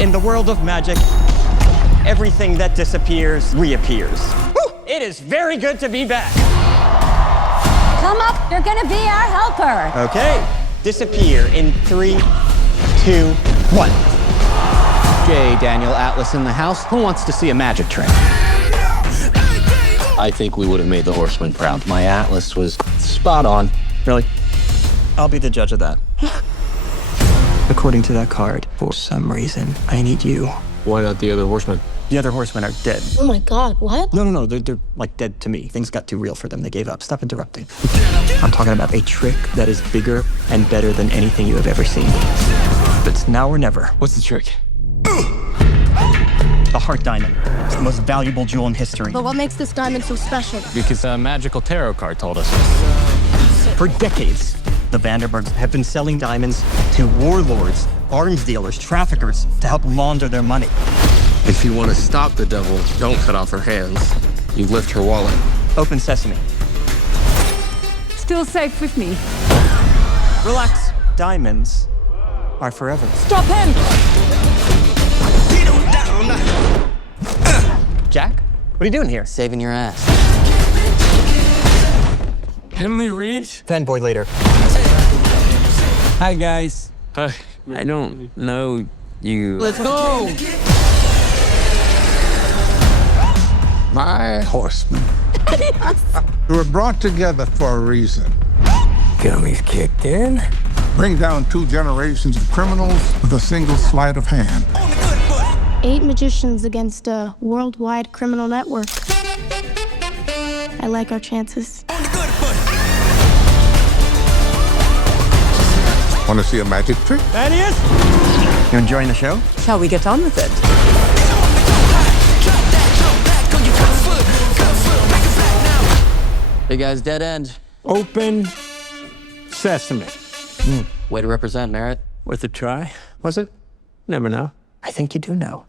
In the world of magic, everything that disappears reappears. Woo! It is very good to be back. Come up, you're gonna be our helper. Okay, disappear in 3, 2, 1. J. Daniel Atlas in the house. Who wants to see a magic trick? I think we would have made the Horsemen proud. My Atlas was spot on. Really? I'll be the judge of that. According to that card, for some reason, I need you. Why not the other Horsemen? The other horsemen are dead. Oh my God, what? No, they're like dead to me. Things got too real for them. They gave up. Stop interrupting. I'm talking about a trick that is bigger and better than anything you have ever seen. It's now or never. What's the trick? The Heart Diamond. It's the most valuable jewel in history. But what makes this diamond so special? Because a magical tarot card told us. For decades, the Vanderburgs have been selling diamonds to warlords, arms dealers, traffickers to help launder their money. If you want to stop the devil, don't cut off her hands. You lift her wallet. Open sesame. Still safe with me. Relax. Diamonds are forever. Stop him! Jack, what are you doing here? Saving your ass. Emily Reed? Fanboy later. Hi, guys. Hi. I don't know you. Let's go! My horsemen. We were brought together for a reason. Gummy's kicked in. Bring down 2 generations of criminals with a single sleight of hand. 8 magicians against a worldwide criminal network. I like our chances. Want to see a magic trick? Thaddeus? You enjoying the show? Shall we get on with it? Hey, guys, dead end. Open sesame. Way to represent, Merritt. Worth a try, was it? Never know. I think you do know.